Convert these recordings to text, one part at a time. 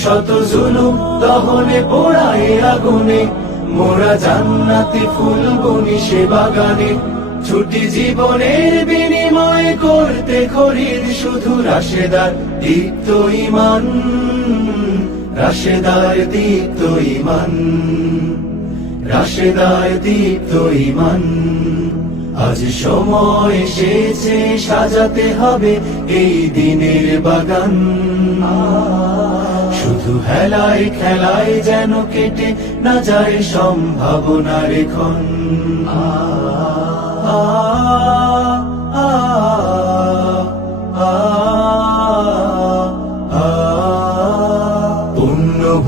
শত জুলুম দহনে পোড়ায় আগুনে মোরা জান্নাতে ফুল বনি সে বাগানে ছুটি জীবনের বিনিময় করতে খরির শুধু রাশেদার দীপ্ত ইমান রাশেদার দীপ্ত ইমান রাশেদার দীপ্ত ইমান আজ সময় এসেছে সাজাতে হবে এই দিনের বাগান অবহেলায় খেলায় যেন কেটে না যায় সম্ভাবনা রেখন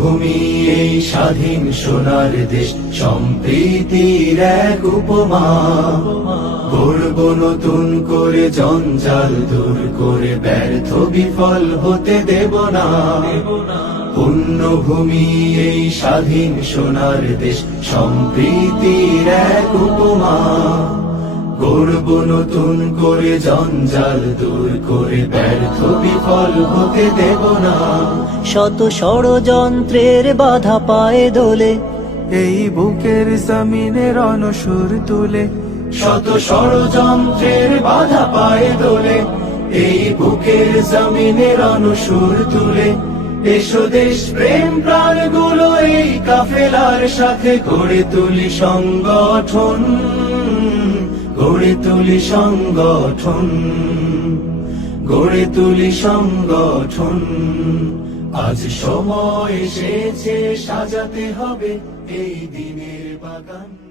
ভূমি এই স্বাধীন সোনার দেশ সম্প্রীতির এক উপমা করব নতুন করে জঞ্জাল দূর করে ব্যর্থ বিফল হতে দেব না পুণ্যভূমি এই স্বাধীন সোনার দেশ সম্প্রীতির এক উপমা গড়ব নতুন করে জঞ্জাল দূর করে ব্যর্থ বিফল হতে দেব না শত ষড়যন্ত্রের বাধা পায়ে দোলে এই বুকের জমিনে রণসুর তুলে শত ষড়যন্ত্রের বাধা পায়ে দোলে এই বুকের জমিনের অনসুর তুলে এসো দেশ প্রেম প্রাণ গুলো এই কাফেলার সাথে গড়ে তুলি সংগঠন গড়ে তুলি সংগঠন গড়ে তুলি সংগঠন আজ সময় এসেছে সাজাতে হবে এই দিনের বাগান